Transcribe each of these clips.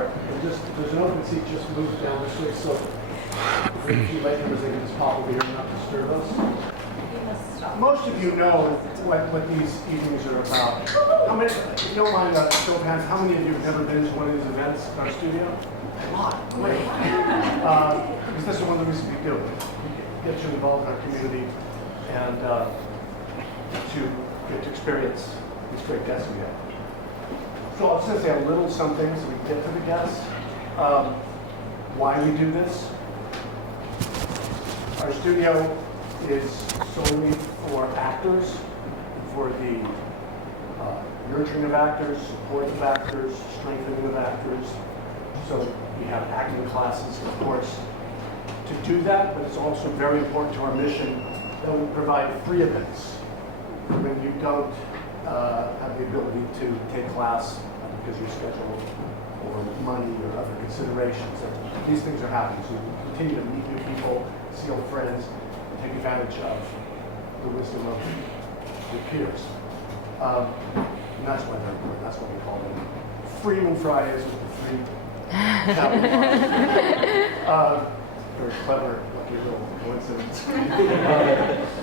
start. And just, if there's an open seat, just move down this way. So if you late members, they can just pop over here and not disturb us. Most of you know what these evenings are about. How many, if you don't mind, show of hands, how many of you have ever been to one of these events in our studio? A lot. Great. Because this is one of the reasons we do it. We get you involved in our community and to get to experience these great guests we have. So I was going to say a little something so we get to the guests. Why we do this. Our studio is solely for actors, for the nurturing of actors, support of actors, strengthening of actors. So we have acting classes, of course, to do that, but it's also very important to our mission that we provide free events when you don't have the ability to take class because of your schedule or money or other considerations. And these things are happening, so you continue to meet new people, see old friends, take advantage of the wisdom of your peers. And that's why they're important. That's why we call them FREEman Fridays with the free very clever, lucky little coincidence.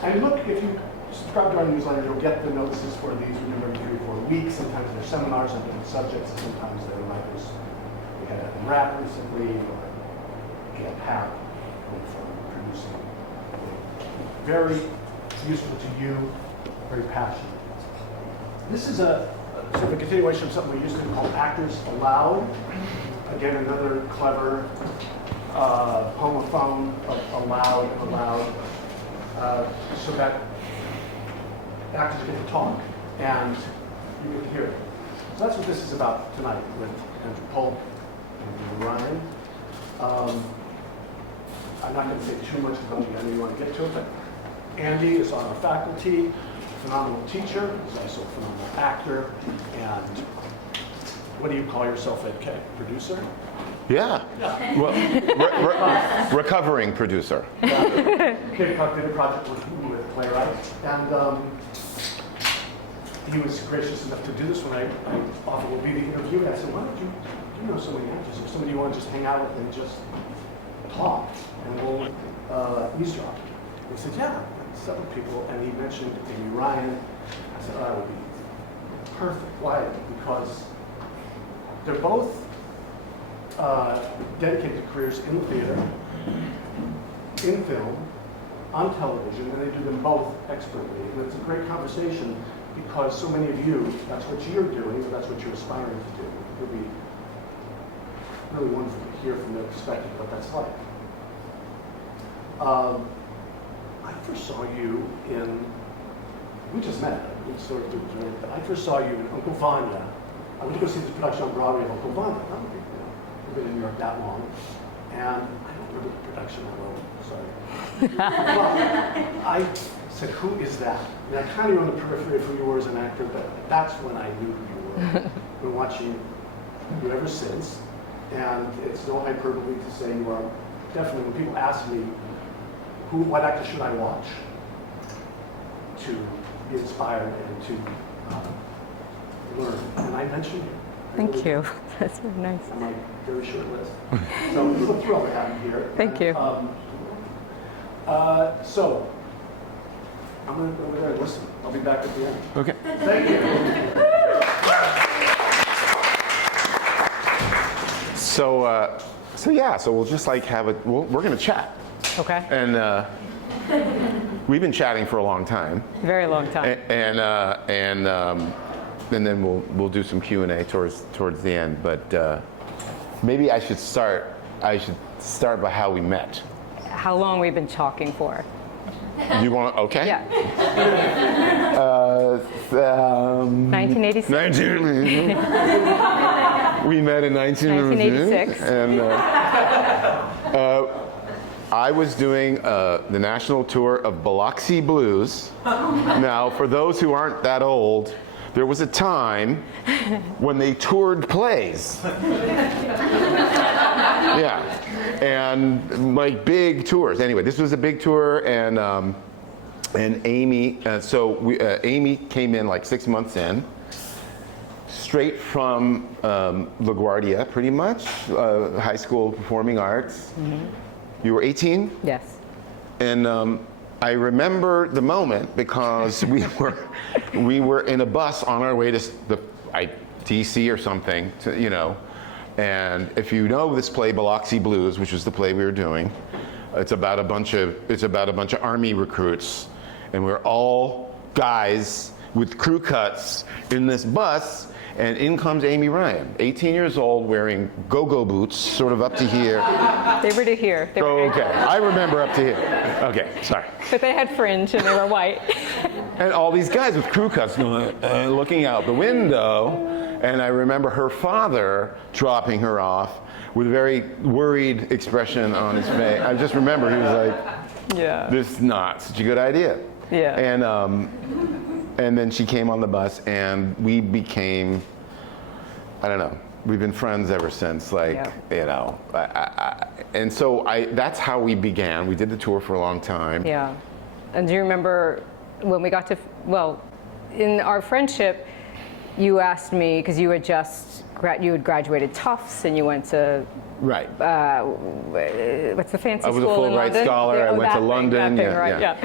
And look, if you subscribe to our newsletter, you'll get the notices for these. We do them every 3 or 4 weeks. Sometimes they're seminars on different subjects, and sometimes they're writers. We had a rap recently, or Get Hap from producing. Very useful to you, very passionate. This is a sort of a continuation of something we used to call Actors Aloud. Again, another clever homophone of aloud, so that actors get to talk and you get to hear it. So that's what this is about tonight with Andrew Polk and Ryan. I'm not going to say too much about it. I know you want to get to it, but Andy is on our faculty, phenomenal teacher. He's also a phenomenal actor. And what do you call yourself, Ed K? Producer? Yeah. Well, recovering producer. Did a project with playwrights, and he was gracious enough to do this when I offered will be the interview. I said, why don't you know so many actors? If somebody you want to just hang out with and just talk, and we'll eavesdrop. He said, yeah, several people, and he mentioned Amy Ryan. I said, oh, that would be perfect. Why? Because they're both dedicated careers in theater, in film, on television, and they do them both expertly. And it's a great conversation because so many of you, that's what you're doing, or that's what you're aspiring to do. It would be really wonderful to hear from their perspective what that's like. I first saw you in, we just met, we sort of did, but I first saw you in Uncle Vanya. I went to go see the production on Broadway of Uncle Vanya. I've been in New York that long, and I don't remember the production that well, sorry. But I said, who is that? And I kind of were on the periphery of who you were as an actor, but that's when I knew who you were. I've been watching you ever since, and it's no hyperbole to say you are definitely, when people ask me, what actor should I watch to be inspired and to learn? And I mentioned you. Thank you. That's very nice. On my very short list. So we're thrilled to have you here. Thank you. So I'm going to go over there and listen. I'll be back at the end. Okay. Thank you. So yeah, so we'll just like have it. We're going to chat. Okay. And we've been chatting for a long time. Very long time. And then we'll do some Q&A towards the end. But maybe I should start by how we met. How long we've been talking for? You want? Okay. Yeah. 1986. We met in 1986. And I was doing the national tour of Biloxi Blues. Now, for those who aren't that old, there was a time when they toured plays. Yeah, and like big tours. Anyway, this was a big tour, and Amy. Amy came in like 6 months in, straight from LaGuardia, pretty much, high school performing arts. You were 18? Yes. And I remember the moment because we were in a bus on our way to DC or something, and if you know this play, Biloxi Blues, which was the play we were doing, it's about a bunch of Army recruits, and we're all guys with crew cuts in this bus, and in comes Amy Ryan, 18 years old, wearing go-go boots, sort of up to here. They were to here. They were Okay, I remember up to here. Okay, sorry. But they had fringe and they were white. And all these guys with crew cuts looking out the window, and I remember her father dropping her off with a very worried expression on his face. I just remember he was like, Yeah. this is not such a good idea. Yeah. And then she came on the bus, and we became, I don't know, we've been friends ever since, and so that's how we began. We did the tour for a long time. Yeah. And do you remember when we got to, in our friendship, you asked me, because you had graduated Tufts and you went to, Right. what's the fancy I was a school in Fulbright London? scholar. I went to London. That thing, right, yeah.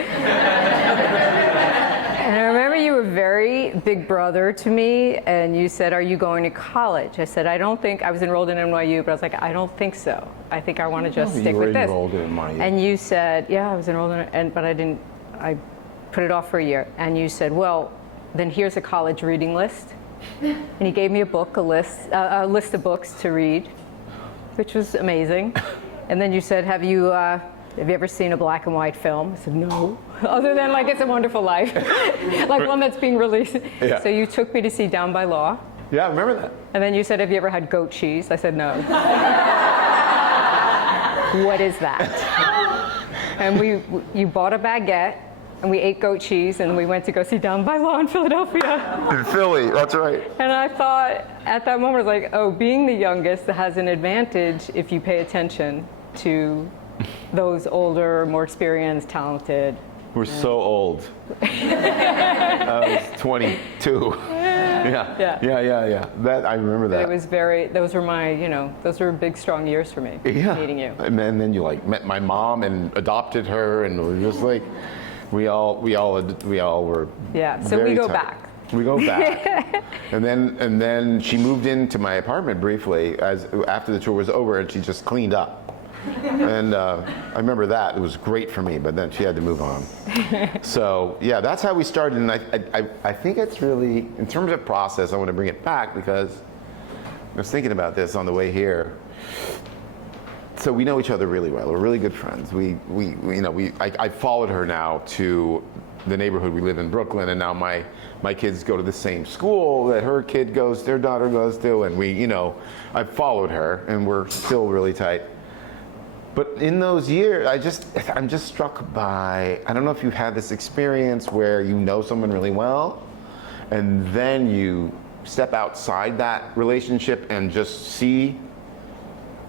And I remember you were very big brother to me, and you said, "Are you going to college?" I said, "I don't think." I was enrolled in NYU, but I was like, "I don't think so. I think I want to just stick with this." You were enrolled in NYU. And you said, "Yeah, I was enrolled in it, but I didn't. I put it off for a year." And you said, "Well, then here's a college reading list." And he gave me a list of books to read, which was amazing. And then you said, "Have you ever seen a black and white film?" I said, "No." Other than like It's a Wonderful Life, like one that's being released. Yeah. So you took me to see Down by Law. Yeah, I remember that. And then you said, "Have you ever had goat cheese?" I said, "No." What is that? And you bought a baguette, and we ate goat cheese, and we went to go see Down by Law in Philadelphia. In Philly, that's right. And I thought, at that moment, I was like, oh, being the youngest has an advantage if you pay attention to those older, more experienced, talented. We're so old. I was 22. Yeah. That I remember that. It was those were my, those were big, strong years for me, meeting you. And then you met my mom and adopted her, and we were just like, we all were. Yeah. So very we go tight. back. We go back. and then she moved into my apartment briefly after the tour was over, and she just cleaned up. And I remember that. It was great for me, but then she had to move on. So, yeah, that's how we started. And I think it's really, in terms of process, I want to bring it back because I was thinking about this on the way here. So we know each other really well. We're really good friends. I followed her now to the neighborhood we live in, Brooklyn, and now my kids go to the same school that their daughter goes to, and I followed her, and we're still really tight. But in those years, I'm just struck by, I don't know if you've had this experience where you know someone really well, and then you step outside that relationship and just see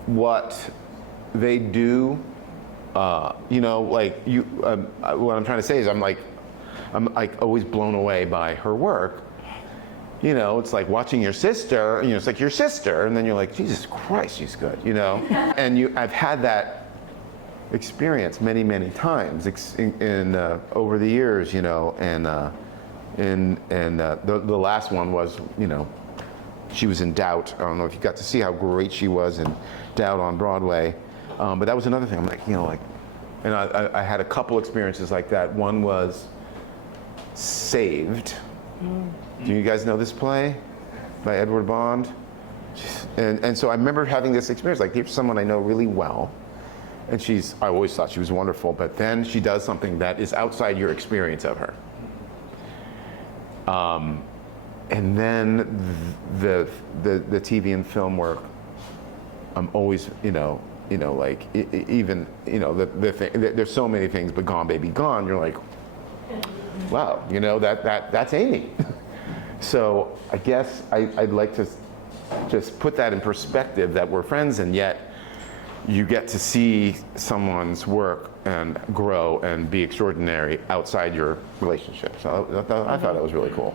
what they do. What I'm trying to say is I'm always blown away by her work. It's like watching your sister, it's like your sister, and then you're like, Jesus Christ, she's good, And I've had that experience many, many times over the years, and the last one was, she was in Doubt. I don't know if you got to see how great she was in Doubt on Broadway, but that was another thing. I'm like, and I had a couple experiences like that. One was Saved. Do you guys know this play by Edward Bond? And so I remember having this experience, like here's someone I know really well, and I always thought she was wonderful, but then she does something that is outside your experience of her. And then the TV and film work, I'm always, there's so many things, but Gone Baby Gone, you're like, wow, that's Amy. So I guess I'd like to just put that in perspective, that we're friends, and yet you get to see someone's work and grow and be extraordinary outside your relationship. So I thought that was really cool.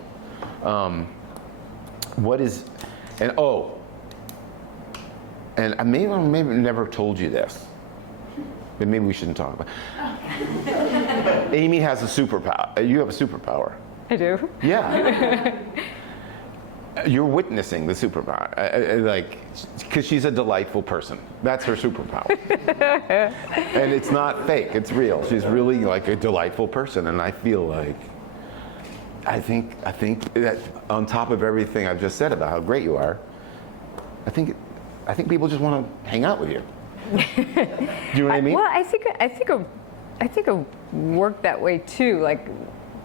what is, and and I maybe never told you this, but maybe we shouldn't talk about it. Amy has a superpower. You have a superpower. I do. Yeah. You're witnessing the superpower, because she's a delightful person. That's her superpower. And it's not fake, it's real. She's really like a delightful person, and I feel like, I think that on top of everything I've just said about how great you are, I think people just want to hang out with you. Do you know what I mean? Well, I think I work that way too. Like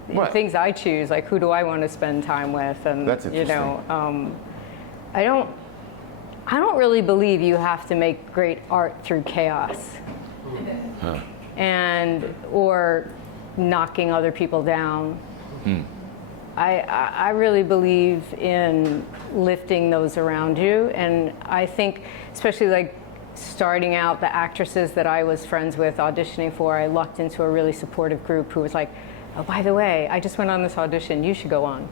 What? things I choose, like who do I want to spend time with, and That's you know, I don't really believe you have to make great art through chaos, and or knocking other people down. I really believe in lifting those around you, and I think, especially like starting out, the actresses that I was friends with auditioning for, I lucked into a really supportive group who was like, oh, by the way, I just went on this audition, you should go on.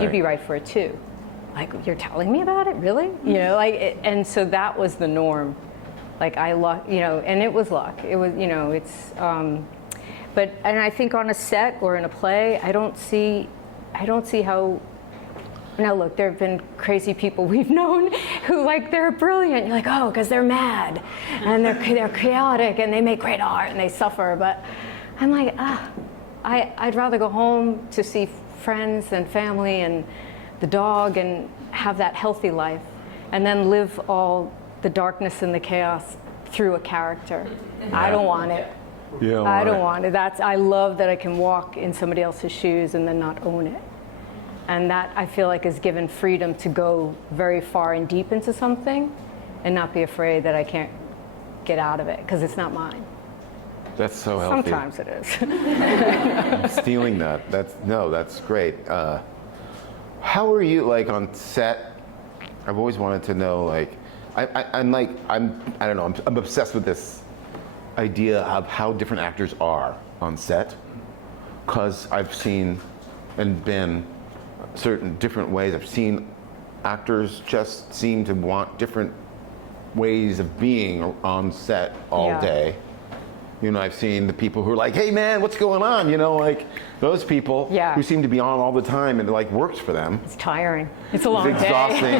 You'd be right for it too. Like, you're telling me about it, really? You know, like, and so that was the norm. Like, I luck, you know, and it was luck. It was, you know, it's, but, and I think on a set or in a play, I don't see how, now look, there have been crazy people we've known who, like, they're brilliant. You're like, oh, because they're mad, and they're chaotic, and they make great art, and they suffer. But I'm like, I'd rather go home to see friends and family and the dog and have that healthy life, and then live all the darkness and the chaos through a character. I don't want it. I don't want it. I love that I can walk in somebody else's shoes and then not own it. And that, I feel like, is given freedom to go very far and deep into something and not be afraid that I can't get out of it, because it's not mine. That's so healthy. Sometimes it is. I'm stealing that. That's great. How are you, like, on set? I've always wanted to know, like, I don't know, I'm obsessed with this idea of how different actors are on set, because I've seen and been certain different ways. I've seen actors just seem to want different ways of being on set all day. You know, I've seen the people who are like, hey man, what's going on? You know, like those people who seem to be on all the time and it like works for them. It's tiring. It's a long It's exhausting. day.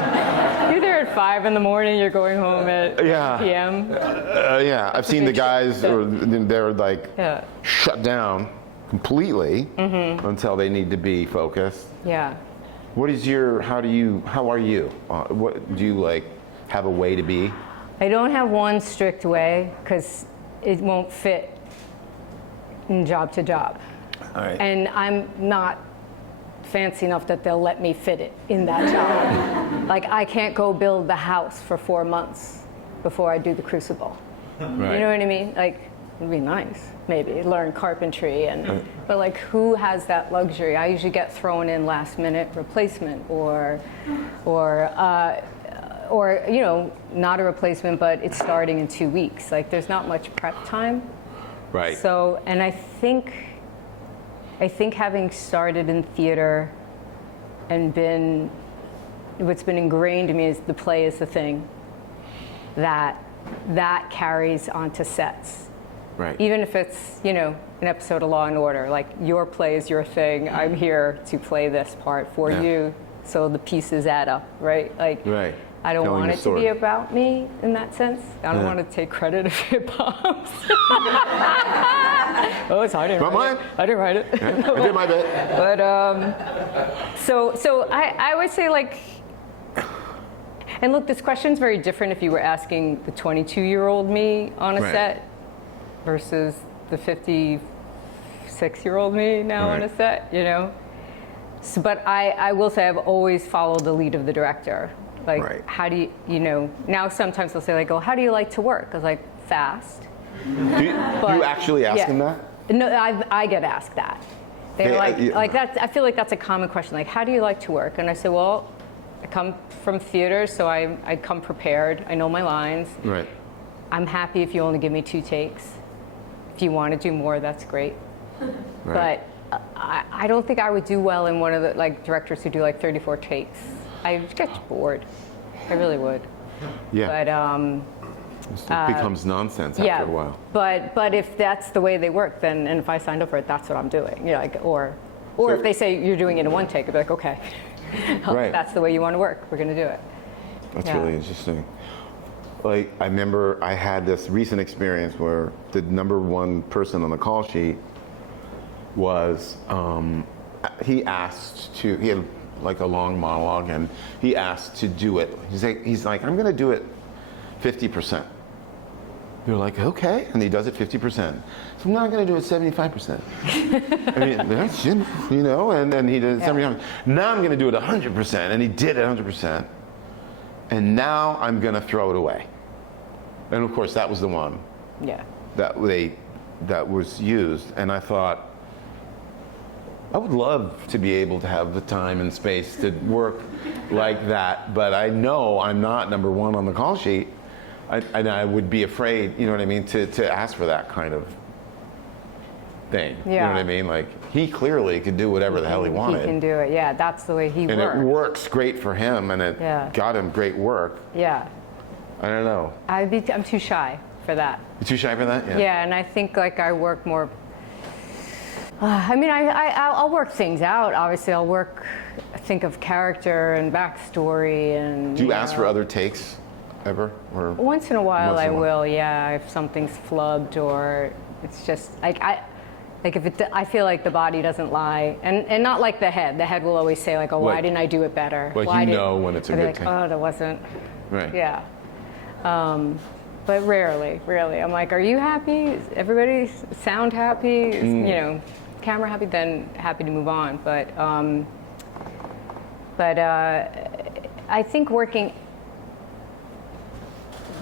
You're there at 5 in the morning, you're going home at 8 p.m. I've seen the guys, they're like shut down completely until they need to be focused. Yeah. How are you? What do you like have a way to be? I don't have one strict way, because it won't fit in job to job. All right. And I'm not fancy enough that they'll let me fit it in that job. Like, I can't go build the house for 4 months before I do the Crucible. Right. You know what I mean? Like, it'd be nice, maybe, learn carpentry, but like, who has that luxury? I usually get thrown in last minute replacement or you know, not a replacement, but it's starting in 2 weeks. Like, there's not much prep time. Right. So, and I think having started in theater and what's been ingrained in me is the play is the thing that carries onto sets. Right. Even if it's, you know, an episode of Law and Order, like, your play is your thing. I'm here to play this part for you, so the pieces add up, right? Like, I don't want it to be about me in that sense. I don't want to take credit if it bombs. Oh, it's hard. I didn't write it. Yeah, I did my bit. But so I would say, like, and look, this question's very different if you were asking the 22-year-old me on a set versus the 56-year-old me now on a set, you know? So, but I will say I've always followed the lead of the director. Like, how do you know, now sometimes they'll say, like, oh, how do you like to work? I was like, fast. Do you actually ask them that? No, I get asked that. They're like that. I feel like that's a common question. Like, how do you like to work? And I say, well, I come from theater, so I come prepared. I know my lines. Right. I'm happy if you only give me 2 takes. If you want to do more, that's great. But I don't think I would do well in one of the, like, directors who do like 34 takes. I get bored. I really would. Yeah. But It becomes nonsense after a while. But if that's the way they work, then and if I signed up for it, that's what I'm doing. You know, like or So- if they say you're doing it in one take, I'd be like, okay, Right. if that's the way you want to work, we're going to do it. That's Yeah. really interesting. Like, I remember I had this recent experience where the number one person on the call sheet was, he had like a long monologue and he asked to do it. He's like, I'm gonna do it 50%. You're like, okay, and he does it 50%. So I'm not gonna do it 75%. I mean, that's, you know, and then he did it 75%. Now I'm gonna do it 100%, and he did it 100%. And now I'm gonna throw it away. And of course, that was the one Yeah. that was used, and I thought, I would love to be able to have the time and space to work like that, but I know I'm not number one on the call sheet, and I would be afraid, you know what I mean, to ask for that kind of thing. You know Yeah. what I mean? Like, he clearly could do whatever the hell he wanted. He can do it. Yeah, that's the way he and works. it works great for him, and it got him great work. Yeah. I don't know. I'm too shy for that. You too shy for that? Yeah, and I think like I work more. I mean, I'll work things out. Obviously, I'll think of character and backstory and. Do you ask for other takes ever? Or Once in a while, once in I a while? will. Yeah, if something's flubbed or it's just like I feel like the body doesn't lie, and not like the head. The head will always say like, oh, why Like- didn't I do it better? like Why you didn't-" know when it's a I'd be good like, take. oh, that wasn't. Right. Yeah. But rarely. I'm like, are you happy? Is everybody sound happy? Is, you know, camera happy? Then happy to move on. But I think working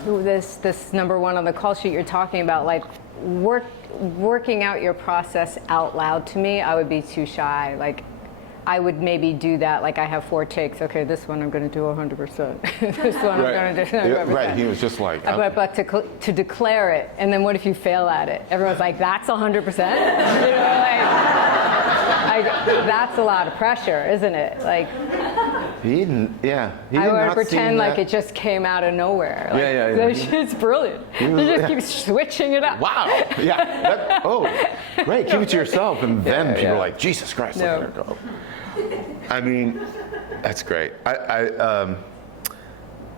this number one on the call sheet you're talking about, like working out your process out loud to me, I would be too shy. Like, I would maybe do that. Like, I have 4 takes. Okay, this one I'm going to do 100%. This one I'm going to do 100%. Yeah, right. He was just like, okay. But to declare it, and then what if you fail at it? Everyone's like, that's 100%? You know, like, that's a lot of pressure, isn't it? Like, He didn't. Yeah. He did I would not pretend seem like that- it just came out of nowhere. Like, Yeah. That shit's brilliant. was- You just keep switching it up. Wow. Yeah. Great. Keep it to yourself, and then people yeah. are like, Jesus Christ, No. look at her go. I mean, that's great.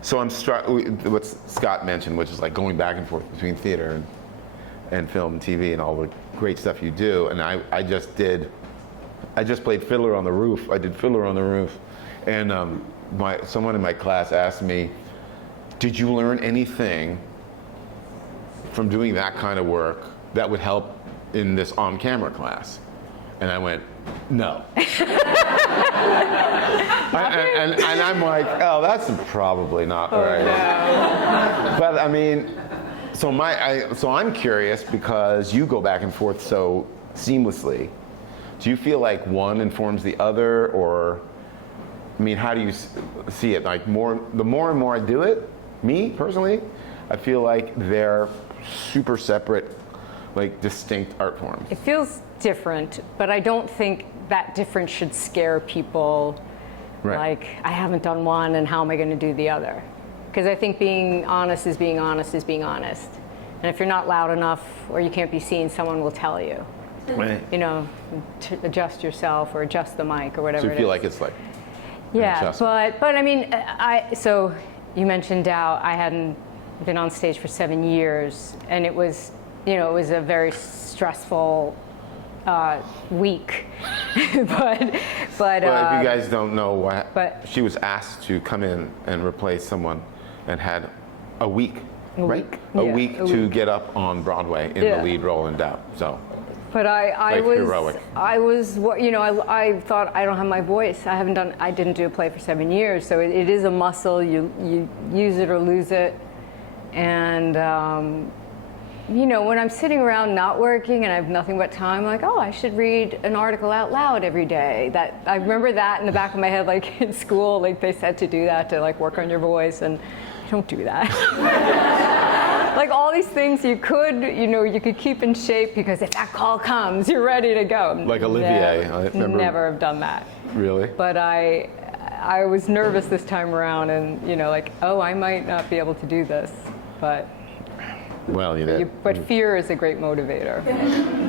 So I'm struck with what Scott mentioned, which is like going back and forth between theater and film and TV and all the great stuff you do. And I just played Fiddler on the Roof. I did Fiddler on the Roof. And someone in my class asked me, did you learn anything from doing that kind of work that would help in this on-camera class? And I went, no. and I'm like, oh, that's probably not right. No. But I mean, so I'm curious because you go back and forth so seamlessly. Do you feel like one informs the other, or I mean, how do you see it? Like the more and more I do it, me personally, I feel like they're super separate, like distinct art forms. It feels different, but I don't think that difference should scare people. Right. Like, I haven't done one, and how am I going to do the other? Because I think being honest is being honest is being honest. And if you're not loud enough or you can't be seen, someone will tell you. Right. You know, to adjust yourself or adjust the mic or whatever. So you feel it like is. it's like Yeah, adjustment. but I mean, so you mentioned Dow. I hadn't been on stage for 7 years, and it was a very stressful week. but Well, if you guys don't know what, but- she was asked to come in and replace someone, and had a week, right? A Yeah, week a to week. get up on Broadway in Yeah. the lead role in Doubt. So But I Like was heroic. I was I thought I don't have my voice. I didn't do a play for 7 years, so it is a muscle. You use it or lose it, and when I'm sitting around not working and I have nothing but time, I'm like, oh, I should read an article out loud every day. That I remember that in the back of my head, like in school, like they said to do that, to like work on your voice, and I don't do that. Like all these things you could keep in shape, because if that call comes, you're ready to go. Like Olivier, I remember. Never have done that. Really? But I was nervous this time around, and like, oh, I might not be able to do this, but Well, but fear is a great motivator.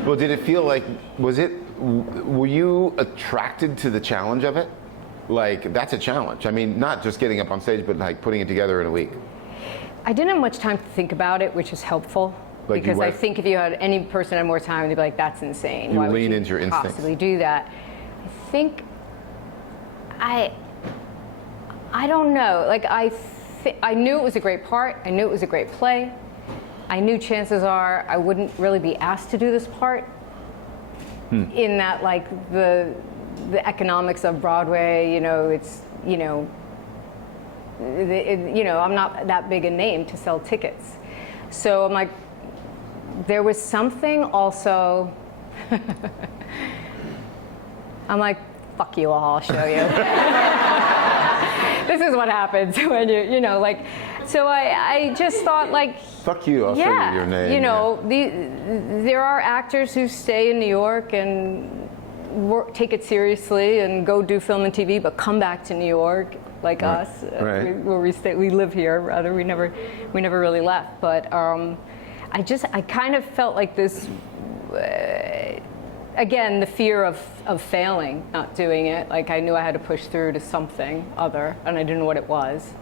Well, did it feel like, were you attracted to the challenge of it? Like, that's a challenge. I mean, not just getting up on stage, but like putting it together in a week. I didn't have much time to think about it, which is helpful. Like because I think if you had any person had more time, they'd be like, that's insane. You Why lean would you into your instincts. possibly do that? I think I don't know. Like I knew it was a great part. I knew it was a great play. I knew chances are I wouldn't really be asked to do this part. In that, like the economics of Broadway, it's I'm not that big a name to sell tickets. So I'm like, there was something also. I'm like, fuck you all, I'll show you. This is what happens when like. So I just thought, like, fuck you, I'll show you your name. There are actors who stay in New York and take it seriously and go do film and TV, but come back to New York like us, where we live here. Rather, we never really left. But I kind of felt like this. Again, the fear of failing, not doing it. Like I knew I had to push through to something other, and I didn't know what it was.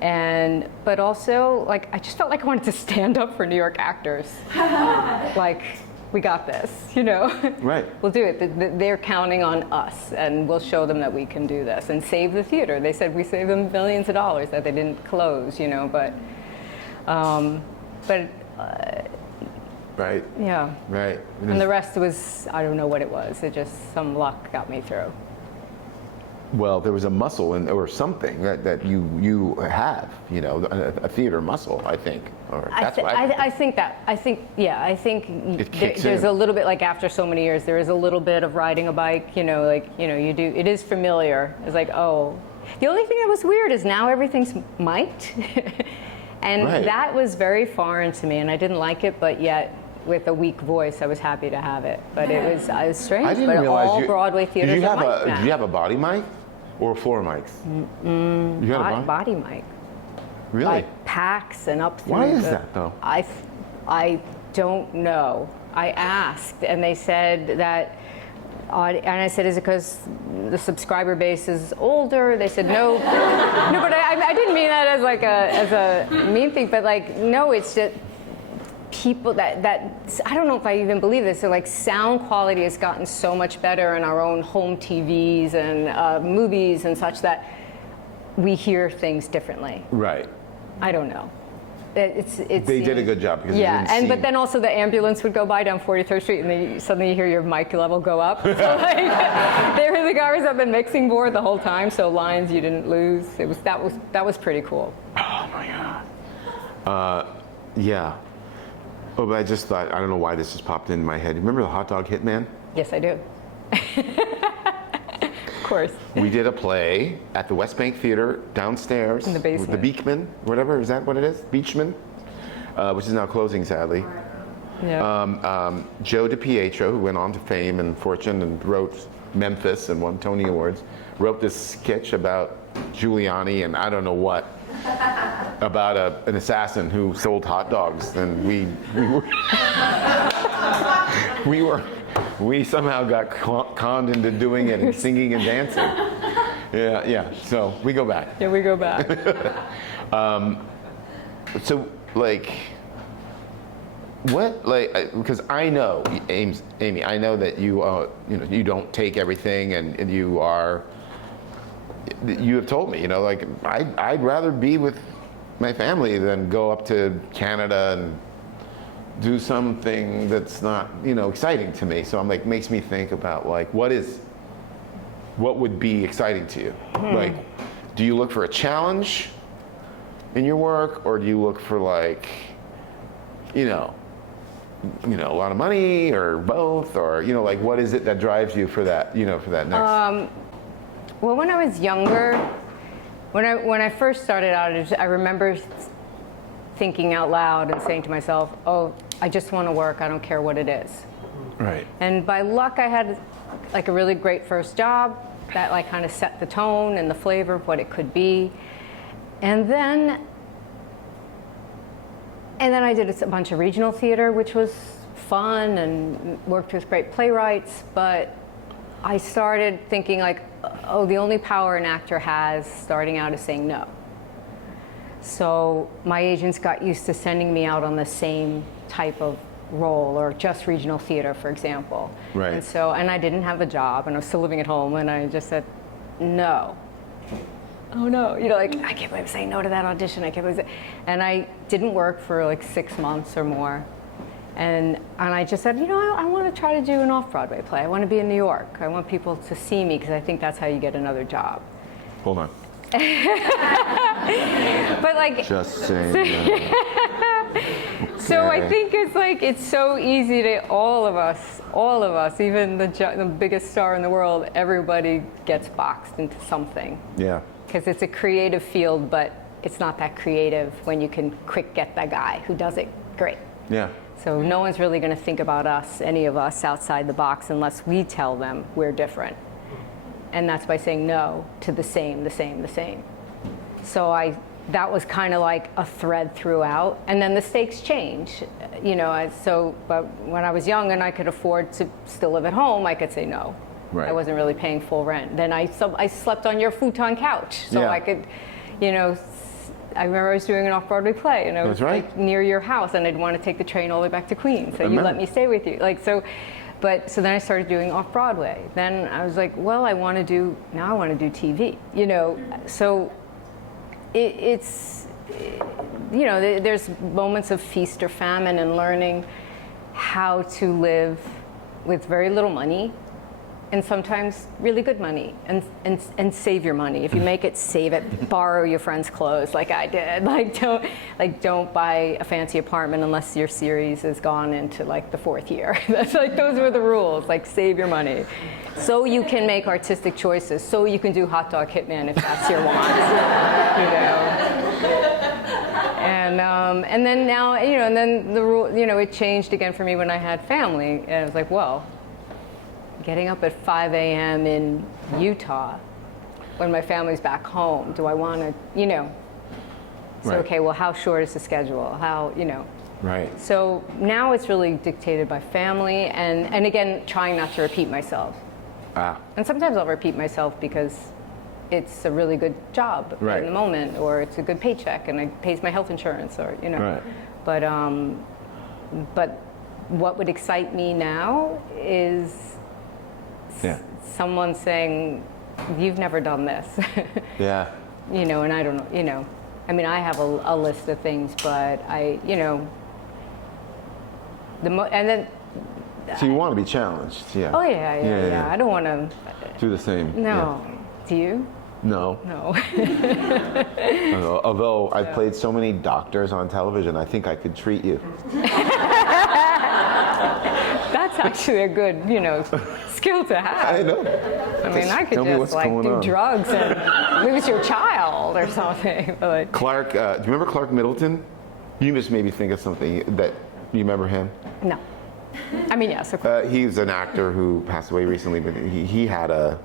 But also, like, I just felt like I wanted to stand up for New York actors. Like, we got this, Right. We'll do it. They're counting on us, and we'll show them that we can do this and save the theater. They said we saved them millions of dollars that they didn't close, but. Right. Yeah. Right. And the rest was, I don't know what it was. It just, some luck got me through. Well, there was a muscle or something that you have, a theater muscle, I think. Or that's I think It kicks there's in. a little bit, like after so many years, there is a little bit of riding a bike, you do, it is familiar. It's like, oh. The only thing that was weird is now everything's mic'd. And Right. that was very foreign to me, and I didn't like it, but yet with a weak voice, I was happy to have it. But it was strange. I didn't but realize all Broadway theaters did you have are mic'd now. Did you have a body mic or floor mics? You had a Body mic. Really? Like packs and up through Why is the- that though? I don't know. I asked, and they said that, and I said, is it because the subscriber base is older? They said, no. No, but I didn't mean that as like as a mean thing, but like, no, it's that people that I don't know if I even believe this. So like sound quality has gotten so much better in our own home TVs and movies and such that we hear things differently. Right. I don't know. It's They did a good job because yeah, it didn't but seem- then also the ambulance would go by down 43rd Street, and then suddenly you hear your mic level go up. So like, the guy was up in mixing board the whole time, so lines you didn't lose. That was pretty cool. Oh my God. Yeah. Oh, but I just thought, I don't know why this just popped into my head. Remember the Hot Dog Hitman? Yes, I do. Of course. We did a play at the West Bank Theater downstairs. In the basement. The Beekman, whatever, is that what it is? Beachman? Which is now closing, sadly. Yeah. Joe DiPietro, who went on to fame and fortune and wrote Memphis and won Tony Awards, wrote this sketch about Giuliani and I don't know what, about an assassin who sold hot dogs. And we somehow got conned into doing it and singing and dancing. Yeah. So we go back. Yeah, we go back. So, like, what, like, because I know, Amy, I know that you don't take everything, and you have told me, like, I'd rather be with my family than go up to Canada and do something that's not, exciting to me. So I'm like, makes me think about, like, what would be exciting to you? Like, do you look for a challenge in your work, or do you look for, like, a lot of money, or both, or like, what is it that drives you for that, for that next? Well, when I was younger, when I first started out, I remember thinking out loud and saying to myself, "Oh, I just want to work. I don't care what it is." Right. And by luck, I had like a really great first job, that like kind of set the tone and the flavor of what it could be. And then I did a bunch of regional theater, which was fun, and worked with great playwrights. But I started thinking like, oh, the only power an actor has starting out is saying no. So my agents got used to sending me out on the same type of role, or just regional theater, for example. Right. And I didn't have a job, and I was still living at home, and I just said, no. Oh no, like, I can't believe I'm saying no to that audition, I can't believe it. And I didn't work for like 6 months or more. And I just said, I want to try to do an off-Broadway play. I want to be in New York. I want people to see me, because I think that's how you get another job. Hold on. But like, Just saying. so I think it's so easy to all of us, even the biggest star in the world, everybody gets boxed into something. Yeah. Because it's a creative field, but it's not that creative when you can quick get that guy who does it great. Yeah. So no one's really going to think about us, any of us, outside the box unless we tell them we're different. And that's by saying no to the same. So that was kind of like a thread throughout. And then the stakes change, but when I was young and I could afford to still live at home, I could say no. Right. I wasn't really paying full rent. Then I slept on your futon couch, so Yeah. I could, I remember I was doing an off-Broadway play, and I was That's right. like near your house, and I'd want to take the train all the way back to Queens, so you remember. let me stay with you, so then I started doing off-Broadway. Then I was like, well, I want to do TV, so it's there's moments of feast or famine and learning how to live with very little money, and sometimes really good money, and save your money. If you make it, save it. Borrow your friend's clothes, like I did. Don't buy a fancy apartment unless your series has gone into like the 4th year. That's those were the rules. Save your money, so you can make artistic choices. So you can do Hot Dog Hitman if that's your want. And then now, and then the rule, it changed again for me when I had family, and I was like, well, getting up at 5 a.m. in Utah when my family's back home, do I want to, So, Right. okay, well, how short is the schedule? How, Right. So now it's really dictated by family, and again, trying not to repeat myself. And sometimes I'll repeat myself because it's a really good job Right. in the moment, or it's a good paycheck and it pays my health insurance, or, Right. But what would excite me now is Yeah. someone saying, you've never done this. Yeah. And I don't know, I have a list of things, but and then. So you want to be challenged, yeah. Oh yeah. I don't want to. Do the same. No. Do you? No. No. Although I've played so many doctors on television, I think I could treat you. That's actually a good, skill to have. I know. I could tell me what's just going do on. drugs and lose your child or something. But Clark, do you remember Clark Middleton? You just made me think of something that, you remember him? no. Yes, of course. He's an actor who passed away recently, but he had a.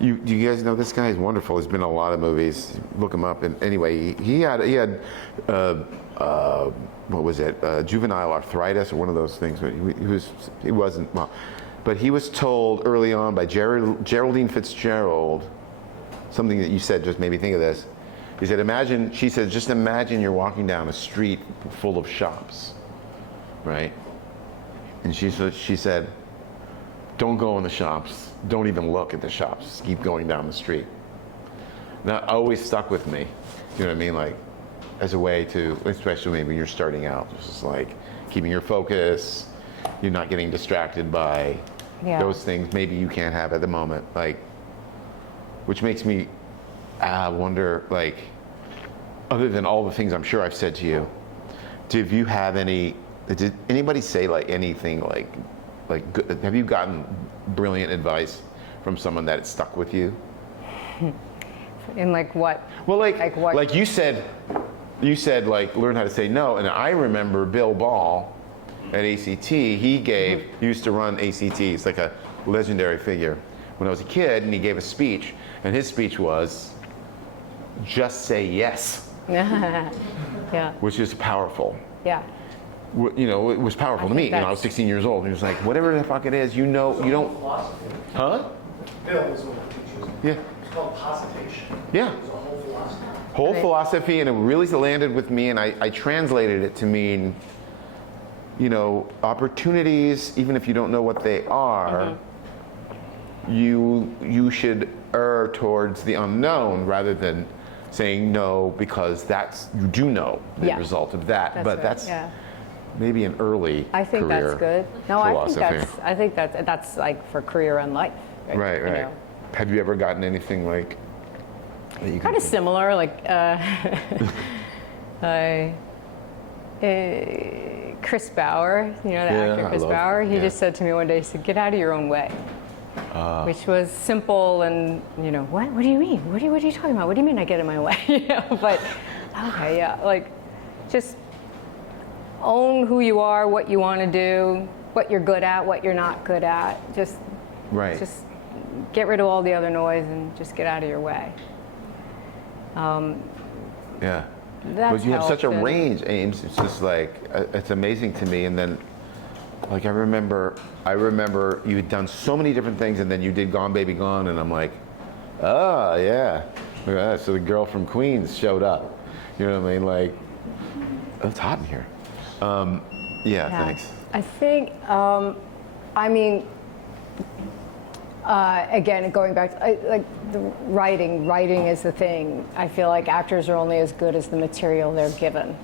Do you guys know this guy? He's wonderful. He's been in a lot of movies. Look him up. And anyway, he had what was it? Juvenile arthritis or one of those things. But he wasn't well. But he was told early on by Geraldine Fitzgerald, something that you said just made me think of this. He said, she said, just imagine you're walking down a street full of shops, right? And she said, don't go in the shops. Don't even look at the shops. Just keep going down the street. That always stuck with me. You know what I mean? Like, as a way to, especially maybe when you're starting out, just like keeping your focus. You're not getting distracted by those things maybe you can't have at the moment. Like, which makes me wonder, like, other than all the things I'm sure I've said to you, did anybody say like anything like good, have you gotten brilliant advice from someone that stuck with you? In like what? Well, Like what? like you said like learn how to say no, and I remember Bill Ball at ACT. He used to run ACT. He's like a legendary figure. when I was a kid, and he gave a speech, and his speech was, just say yes, Yeah. which is powerful. Yeah. You know, it was powerful to me. You know, I was 16 years old, and he was like, whatever the fuck it is, you know, you don't, Philosophy. huh? Bill is one of the teachers. Yeah. It's called positation. Yeah. It's a whole philosophy. Whole philosophy, and it really landed with me, and I translated it to mean, you know, opportunities, even if you don't know what they are, you should err towards the unknown rather than saying no because you do know the Yeah. result of that. That's but right, that's yeah. maybe an early I think career that's good. No, philosophy. I think that's like for career and life. Right, you right. know. Have you ever gotten anything like that you Kind can of similar, like Chris Bauer, you know, the Yeah, actor I Chris love- Bauer. He yeah. just said to me one day, he said, "Get out of your own way," which was simple and, you know, what do you mean? What are you talking about? What do you mean I get in my way? You know, but okay, yeah, like just own who you are, what you want to do, what you're good at, what you're not good at. Just get rid of all the other noise and just get out of your way. Yeah. That's But you have such a helped, and- range, Ames. It's just like it's amazing to me. And then, like I remember you had done so many different things, and then you did Gone Baby Gone, and I'm like, oh yeah, look at that. So the girl from Queens showed up. You know what I mean? Like, oh, it's hot in here. Yeah, thanks. I think, I mean, again, going back to like the writing is the thing. I feel like actors are only as good as the material they're given.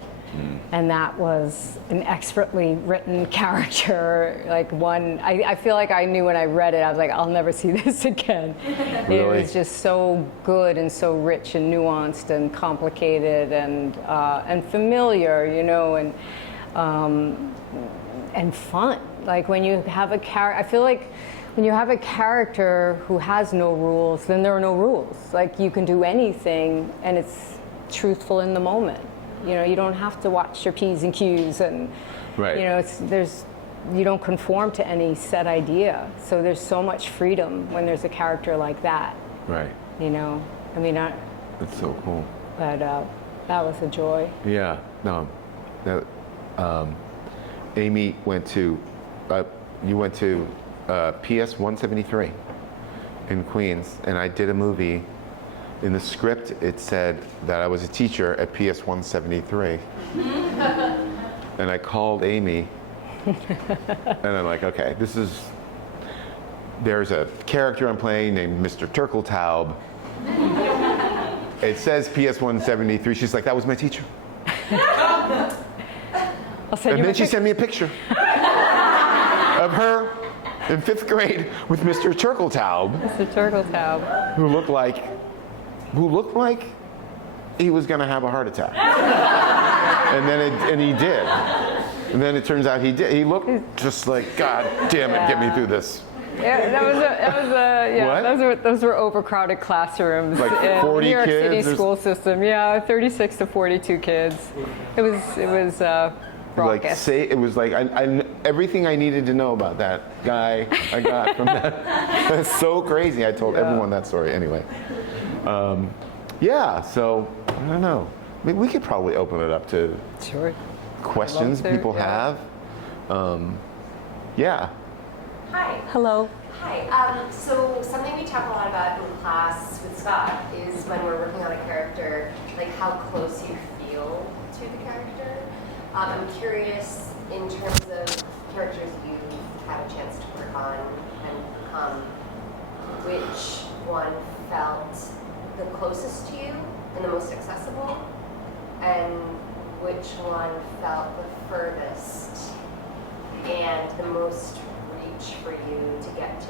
And that was an expertly written character. Like one, I feel like I knew when I read it, I was like, I'll never see this again. Really? It was just so good and so rich and nuanced and complicated and familiar, you know, and fun. Like when you have a character, I feel like when you have a character who has no rules, then there are no rules. Like you can do anything and it's truthful in the moment. You know, you don't have to watch your P's and Q's and, Right. you know, you don't conform to any set idea. So there's so much freedom when there's a character like that, Right. you know. I mean, That's so cool. but that was a joy. Yeah. No. That, Amy went to. You went to PS 173 in Queens, and I did a movie. In the script, it said that I was a teacher at PS 173. And I called Amy, and I'm like, okay, there's a character I'm playing named Mr. Turkletaub. It says PS 173. She's like, that was my teacher. I'll send And you then my she sent me a picture of her in 5th grade with Mr. Turkletaub, Mr. Turtletaub. who looked like he was going to have a heart attack. And he did. And then it turns out he did. He looked just like, God damn it, get me through this. Yeah, What? those were overcrowded classrooms Like in 40 New York kids City or- school system. Yeah, 36 to 42 kids. It was Like raucous. it was like I everything I needed to know about that guy I got from that. That's so crazy. I told everyone that story anyway. Yeah, so I don't know. I mean, we could probably open it up to Sure. questions I'd love to, people yeah. have. Yeah. Hi. Hello. Hi. So something we talk a lot about in class with Scott is when we're working on a character, like how close you feel to the character. I'm curious in terms of characters you've had a chance to work on and become, which one felt the closest to you and the most accessible, and which one felt the furthest and the most reach for you to get to?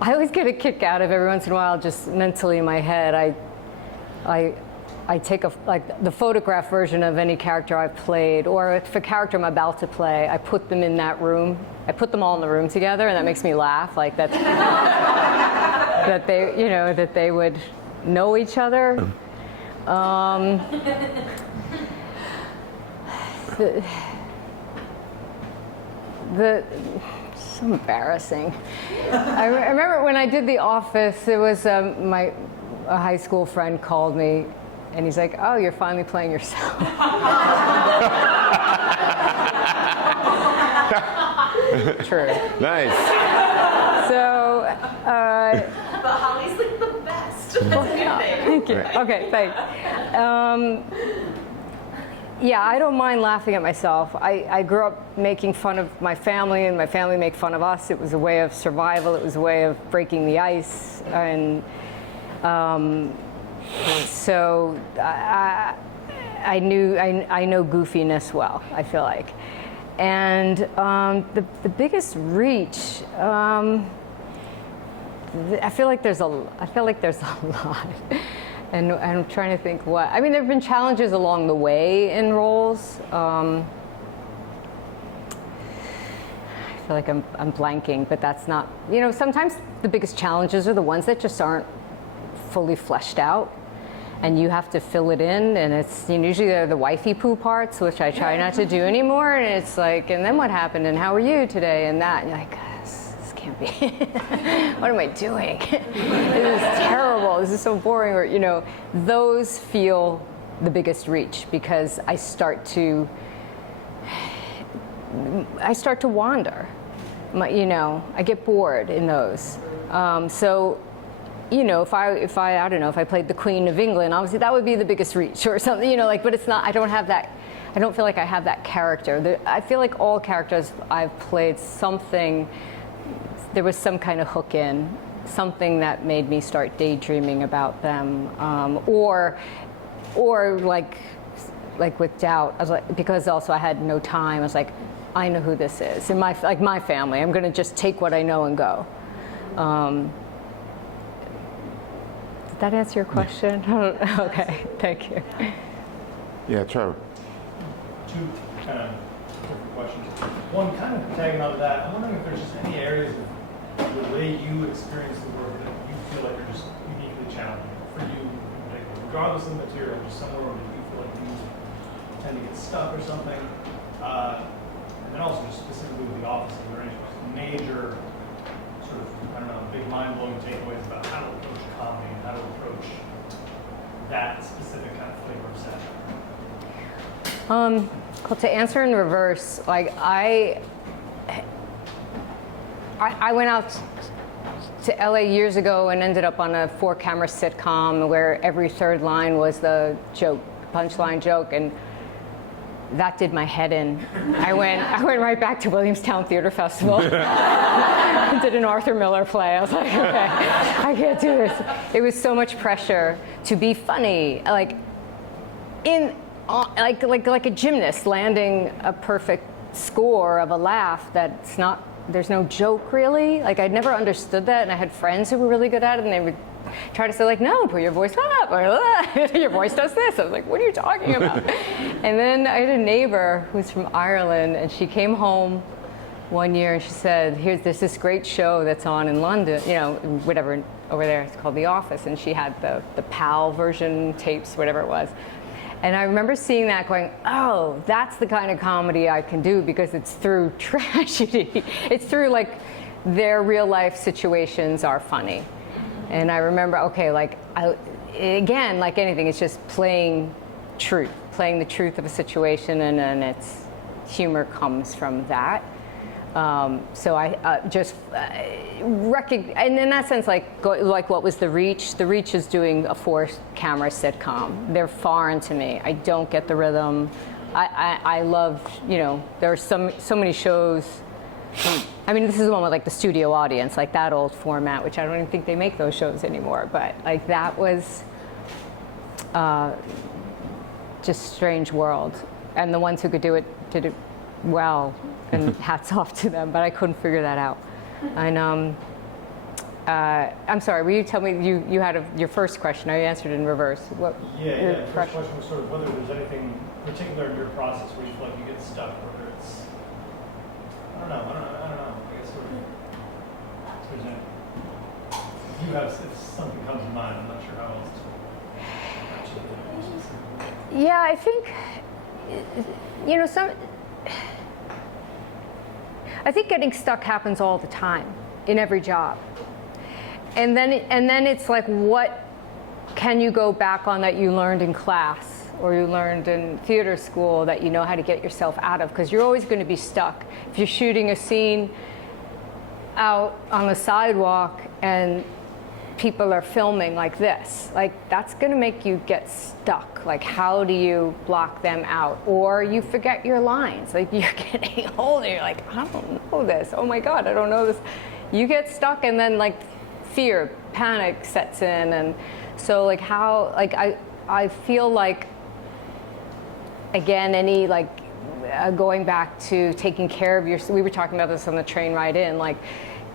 I always get a kick out of every once in a while, just mentally in my head. I take the photograph version of any character I've played, or if a character I'm about to play, I put them in that room. I put them all in the room together, and that makes me laugh. Like that, that they would know each other. So embarrassing. I remember when I did The Office, it was a high school friend called me, and he's like, "Oh, you're finally playing yourself." True. Nice. So, But Holly's like the best. That's a good thing. thank you. Okay, thanks. Yeah, I don't mind laughing at myself. I grew up making fun of my family, and my family make fun of us. It was a way of survival. It was a way of breaking the ice, and so I know goofiness well, I feel like. And the biggest reach, I feel like there's a lot. And I'm trying to think what. I mean, there have been challenges along the way in roles. I feel like I'm blanking, but that's not. Sometimes the biggest challenges are the ones that just aren't fully fleshed out, and you have to fill it in. And it's usually they're the wifey poo parts, which I try not to do anymore. And it's like, and then what happened? And how are you today? And that. And you're like, this can't be. What am I doing? This is terrible. This is so boring. Or those feel the biggest reach because I start to wander. I get bored in those. So, if I don't know, if I played the Queen of England, obviously that would be the biggest reach or something. But it's not. I don't have that. I don't feel like I have that character. I feel like all characters I've played something. There was some kind of hook in, something that made me start daydreaming about them, or like with Doubt, I was like, because also I had no time. I was like, I know who this is. In my family, I'm going to just take what I know and go. Did that answer your question? Okay, thank you. Yeah, Trevor. Two kind of different questions. One kind of tagging on to that, I'm wondering if there's just any areas of the way you experience the work that you feel like are just uniquely challenging for you, like, regardless of the material, just somewhere where you feel like you tend to get stuck or something. And then also just specifically with The Office, are there any major sort of, I don't know, big mind-blowing takeaways about how to approach comedy and how to approach that specific kind of flavor of satire? Well, to answer in reverse, like I went out to LA years ago and ended up on a 4-camera sitcom where every third line was the joke, punchline joke, and that did my head in. I went right back to Williamstown Theater Festival. Did an Arthur Miller play. I was like, okay, I can't do this. It was so much pressure to be funny, like a gymnast landing a perfect score of a laugh that's not. There's no joke really. Like I'd never understood that, and I had friends who were really good at it, and they would try to say like, no, put your voice up, or your voice does this. I was like, what are you talking about? And then I had a neighbor who's from Ireland, and she came home one year and she said, there's this great show that's on in London, whatever, over there, it's called The Office, and she had the PAL version tapes, whatever it was. And I remember seeing that going, oh, that's the kind of comedy I can do because it's through tragedy. It's through like their real life situations are funny. And I remember, okay, again, like anything, it's just playing the truth of a situation, and then its humor comes from that. So I just recognize, and in that sense, like what was the reach? The reach is doing a 4-camera sitcom. They're foreign to me. I don't get the rhythm. I love, there are so many shows. I mean, this is the one with like the studio audience, like that old format, which I don't even think they make those shows anymore. But like that was just strange world, and the ones who could do it did it well, and hats off to them. But I couldn't figure that out. And I'm sorry, will you tell me you had your first question? I answered in reverse. What? Yeah. The first question was sort of whether there's anything particular in your process where you feel like you get stuck, whether it's I don't know. I guess sort of if there's if something comes to mind, I'm not sure how else to. Yeah, I think I think getting stuck happens all the time in every job. And then it's like, what can you go back on that you learned in class or you learned in theater school that you know how to get yourself out of? Because you're always going to be stuck. If you're shooting a scene out on the sidewalk and people are filming like this, like that's going to make you get stuck. Like, how do you block them out? Or you forget your lines. Like, you're getting older, you're like, I don't know this. Oh my God, I don't know this. You get stuck, and then like fear, panic sets in. And so like how, like I feel like, again, any like going back to taking care of yourself, we were talking about this on the train ride in, like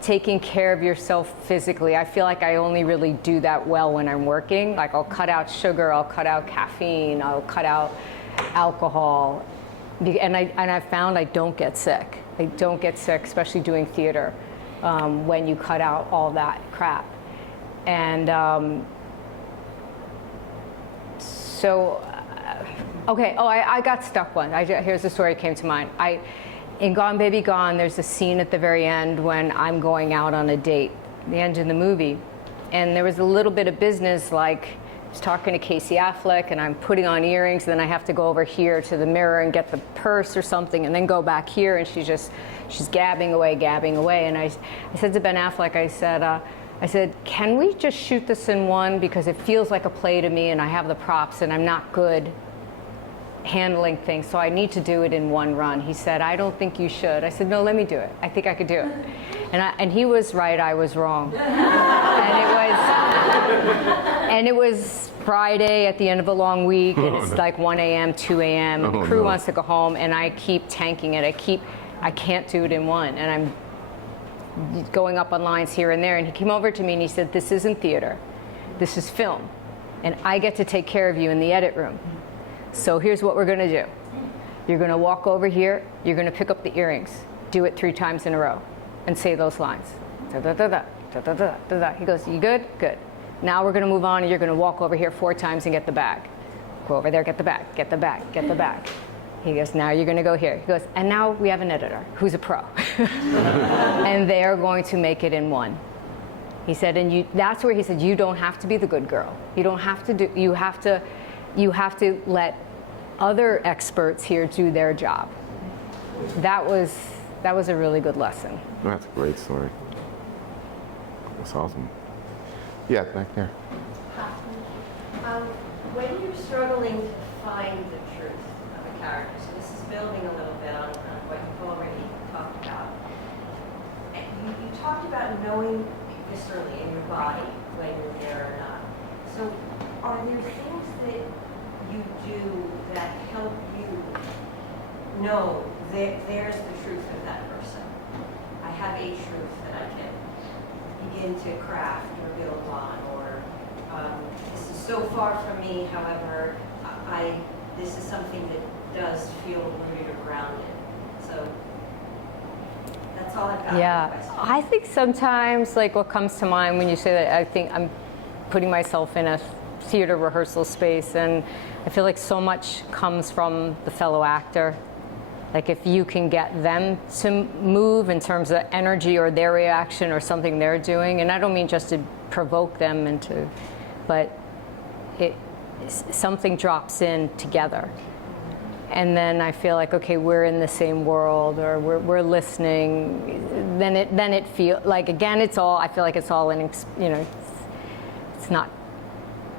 taking care of yourself physically. I feel like I only really do that well when I'm working. Like, I'll cut out sugar, I'll cut out caffeine, I'll cut out alcohol. And I found I don't get sick. I don't get sick, especially doing theater, when you cut out all that crap. And okay, I got stuck once. Here's the story that came to mind. In Gone Baby Gone, there's a scene at the very end when I'm going out on a date, the end of the movie. And there was a little bit of business, like I was talking to Casey Affleck and I'm putting on earrings, and then I have to go over here to the mirror and get the purse or something, and then go back here, and she's gabbing away. And I said to Ben Affleck, I said, can we just shoot this in one, because it feels like a play to me and I have the props and I'm not good handling things, so I need to do it in one run. He said, I don't think you should. I said, no, let me do it. I think I could do it. And he was right, I was wrong. And it was Friday at the end of a long week, and it's like 1 a.m., 2 a.m., and the crew wants to go home, and I keep tanking it. I can't do it in one, and I'm going up on lines here and there. And he came over to me and he said, this isn't theater, this is film, and I get to take care of you in the edit room. So here's what we're gonna do. You're gonna walk over here, you're gonna pick up the earrings, do it 3 times in a row, and say those lines. Da, da, da, da, da, da, da, da, da. He goes, you good? Good. Now we're gonna move on, and you're gonna walk over here 4 times and get the bag. Go over there, get the bag, get the bag, get the bag. He goes, now you're gonna go here. He goes, and now we have an editor who's a pro. And they are going to make it in one. He said, and that's where he said, you don't have to be the good girl. You don't have to do, you have to let other experts here do their job. That was a really good lesson. That's a great story. That's awesome. Yeah, back there. When you're struggling to find the truth of a character, so this is building a little bit on what you've already talked about. You talked about knowing viscerally in your body when you're there or not. So are there things that you do that help you know that there's the truth of that person? I have a truth that I can begin to craft or build on, or this is so far from me, however, this is something that does feel rooted or grounded. So that's all I've got. Yeah, I think sometimes, like what comes to mind when you say that, I think I'm putting myself in a theater rehearsal space, and I feel like so much comes from the fellow actor. Like, if you can get them to move in terms of energy or their reaction or something they're doing, and I don't mean just to provoke them but something drops in together. And then I feel like, okay, we're in the same world, or we're listening. Then it feels like, again, I feel like it's all it's not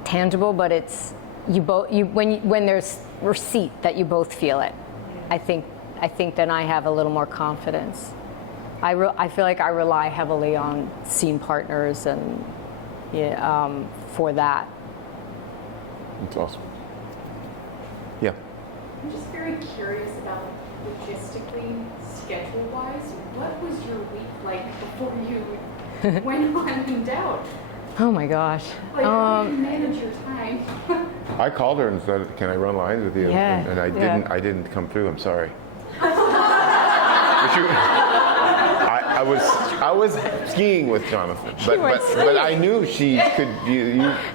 tangible, but it's when there's receipt that you both feel it. I think then I have a little more confidence. I feel like I rely heavily on scene partners and for that. That's awesome. Yeah. I'm just very curious about logistically, schedule-wise, what was your week like before you went on in doubt? Oh my gosh. Like, how do you manage your time? I called her and said, "Can I run lines with you?" Yeah, And I yeah. didn't. I didn't come through. I'm sorry. I was skiing with Jonathan, but I knew she could.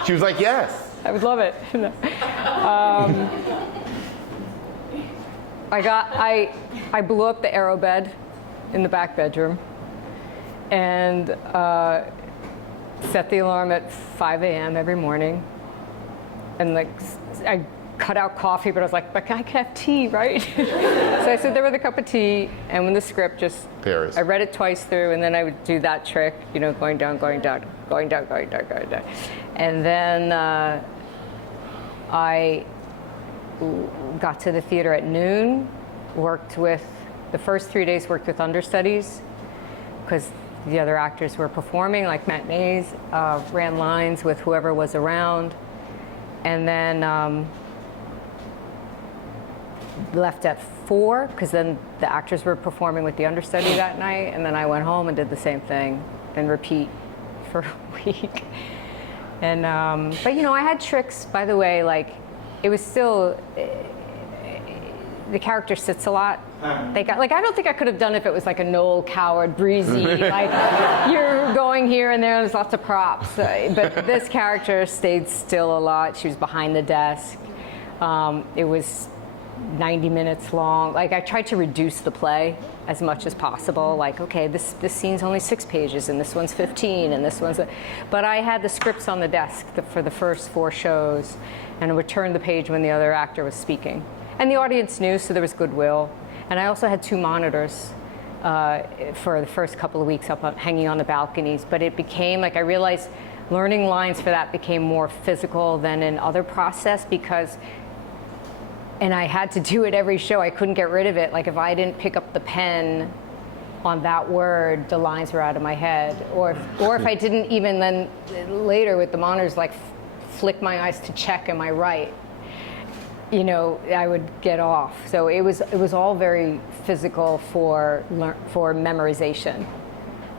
She was like, "Yes." I would love it. I blew up the aerobed in the back bedroom and set the alarm at 5 a.m. every morning. And like, I cut out coffee, but I was like, but I can have tea, right? So I sat there with a cup of tea, and when the script just, Paris. I read it twice through, and then I would do that trick, you know, going down, going down, going down, going down, going down. And then I got to the theater at noon, the first 3 days worked with understudies, because the other actors were performing, like matinees, ran lines with whoever was around, and then left at 4, because then the actors were performing with the understudy that night, and then I went home and did the same thing and repeat for a week. And but you know, I had tricks, by the way, like it was still the character sits a lot. I don't think I could have done it if it was like a Noel Coward, breezy, like you're going here and there's lots of props. But this character stayed still a lot. She was behind the desk. It was 90 minutes long. Like I tried to reduce the play as much as possible. Like, okay, this scene's only 6 pages and this one's 15 and this one's. But I had the scripts on the desk for the first 4 shows, and I would turn the page when the other actor was speaking. And the audience knew, so there was goodwill. And I also had 2 monitors for the first couple of weeks hanging on the balconies. But it became, like I realized learning lines for that became more physical than in other process and I had to do it every show. I couldn't get rid of it. Like if I didn't pick up the pen on that word, the lines were out of my head. Or if I didn't even then later with the monitors, like flick my eyes to check, am I right? You know, I would get off. So it was all very physical for memorization,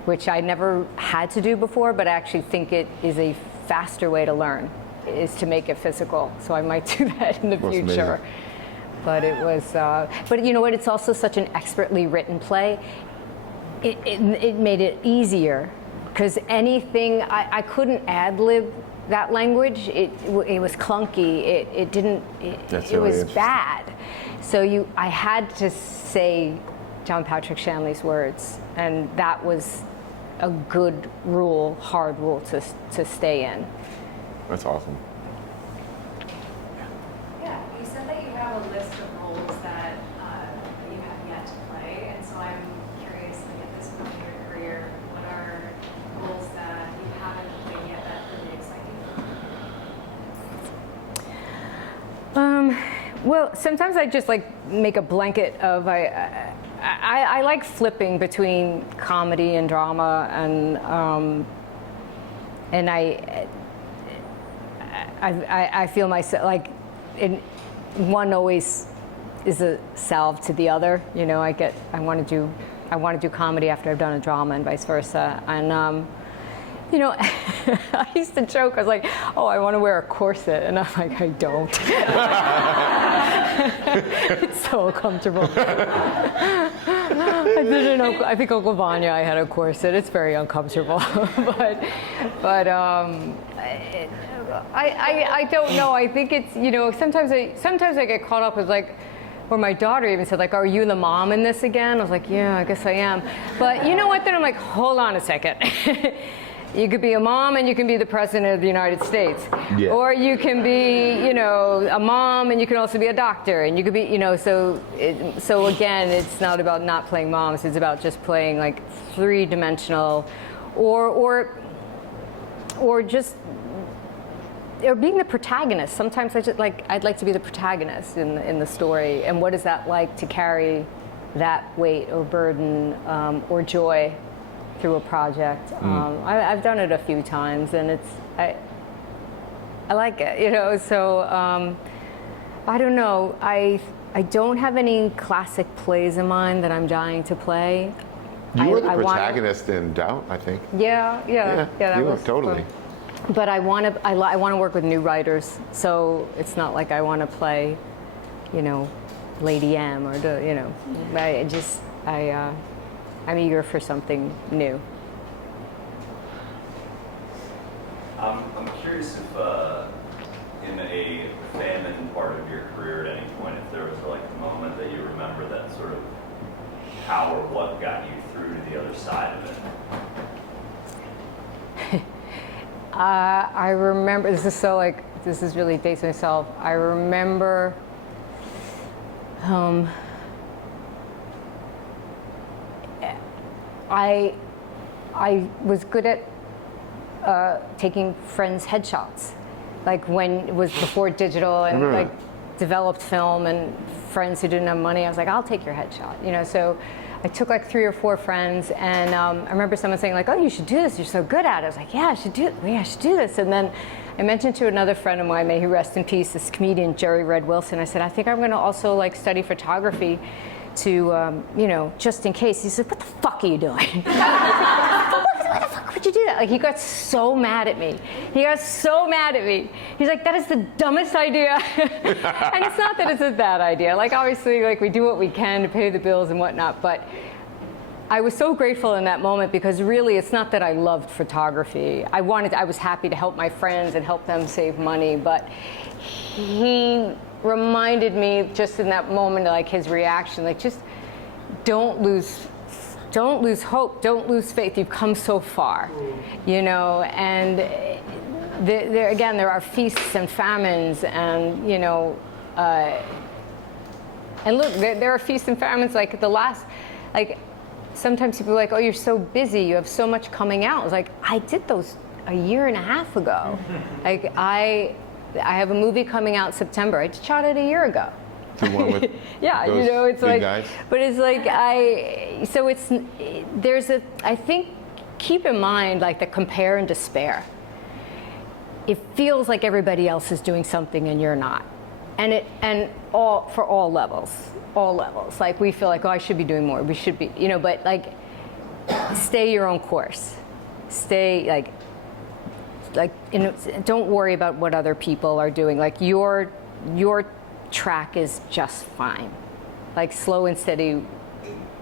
which I never had to do before, but I actually think it is a faster way to learn, is to make it physical. So I might do that in the future. Amazing. But it was, but you know what? It's also such an expertly written play. It made it easier, because anything I couldn't ad-lib that language. It was clunky. It was bad. So I had to say John Patrick Shanley's words, and that was a good rule, hard rule to stay in. That's awesome. Yeah, you said that you have a list of roles that you have yet to play, and so I'm curious, like at this point in your career, what are roles that you haven't played yet that really excite you? Well, sometimes I just like make a blanket of I like flipping between comedy and drama, and I feel myself like one always is a salve to the other. You know, I want to do comedy after I've done a drama, and vice versa. And you know, I used to joke. I was like, "Oh, I want to wear a corset," and I'm like, "I don't." It's so uncomfortable. I didn't know. I think Uncle Vanya, I had a corset. It's very uncomfortable, but I don't know. I think it's, you know, sometimes I get caught up with like, or my daughter even said like, "Are you the mom in this again?" I was like, "Yeah, I guess I am." But you know what? Then I'm like, hold on a second. You could be a mom and you can be the president of the United States. Yeah. Or you can be, you know, a mom and you can also be a doctor, and you could be, you know, so again, it's not about not playing moms, it's about just playing like 3-dimensional or just being the protagonist. Sometimes I'd like to be the protagonist in the story, and what is that like to carry that weight or burden or joy through a project. I've done it a few times, and I like it, you know. So I don't know. I don't have any classic plays in mind that I'm dying to play. You were the protagonist in Doubt, I think. Yeah. That you was were totally. Fun. But I want to work with new writers, so it's not like I want to play, you know, Lady M or you know. I'm eager for something new. I'm curious if in a famine part of your career at any point, if there was like a moment that you remember that sort of how or what got you the other side of it? I remember, this is really dates myself. I remember I was good at taking friends' headshots, like when it was before digital and like developed film, and friends who didn't have money, I was like, I'll take your headshot, you know. So I took like 3 or 4 friends, and I remember someone saying like, oh, you should do this, you're so good at it. I was like, yeah, I should do this. And then I mentioned to another friend of mine, may he rest in peace, this comedian Jerry Red Wilson. I said, I think I'm going to also like study photography to, you know, just in case. He said, what the fuck are you doing? Why the fuck would you do that? Like, he got so mad at me. He's like, that is the dumbest idea. And it's not that it's a bad idea. Like, obviously, like, we do what we can to pay the bills and whatnot, but I was so grateful in that moment, because really it's not that I loved photography. I was happy to help my friends and help them save money, but he reminded me just in that moment, like his reaction, like, just don't lose hope, don't lose faith. You've come so far, you know. And there are feasts and famines, and you know, and look, there are feasts and famines. Like like sometimes people are like, oh, you're so busy, you have so much coming out. I was like, I did those a year and a half ago. Like I have a movie coming out September. I shot it a year ago. The one with yeah, those you know, it's big like, guys? but it's like I think, keep in mind, like, the compare and despair. It feels like everybody else is doing something and you're not, for all levels. Like, we feel like, oh, I should be doing more. We should be, you know, but like, stay your own course. Stay don't worry about what other people are doing. Like, your track is just fine. Like, slow and steady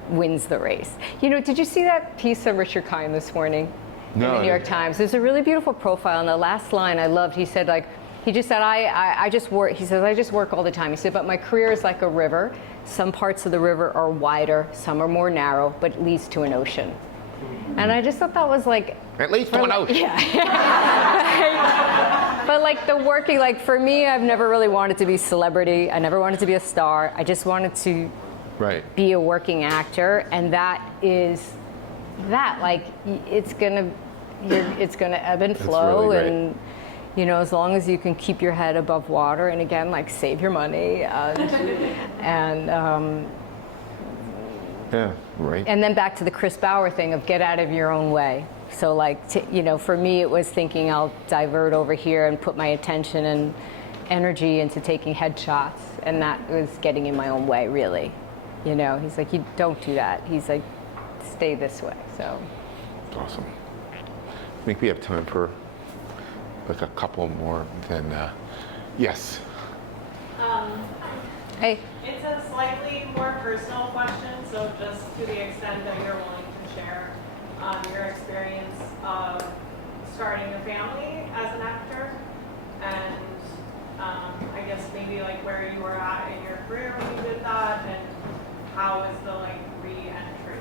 wins the race. You know, did you see that piece of Richard Kind this morning in the New York Times? There's a really beautiful profile, and the last line I loved. He said, like, he just said, I just work. He says, I just work all the time. He said, but my career is like a river. Some parts of the river are wider, some are more narrow, but it leads to an ocean. And I just thought that was like, at least one ocean. Yeah. But like the working, like for me, I've never really wanted to be celebrity. I never wanted to be a star. I just wanted to be a working actor, and that is that. Like, it's gonna ebb and flow, really and you know, as long as you can keep your head above water, and again, like, save your money, and yeah, right. And then back to the Chris Bauer thing of get out of your own way. So like, you know, for me, it was thinking I'll divert over here and put my attention and energy into taking headshots, and that was getting in my own way, really. You know, he's like, you don't do that. He's like, stay this way. So. Awesome. I think we have time for like a couple more. Then, yes. Hey. It's a slightly more personal question, so just to the extent that you're willing to share your experience of starting a family as an actor, and I guess maybe like where you were at in your career when you did that, and how was the like re-entry?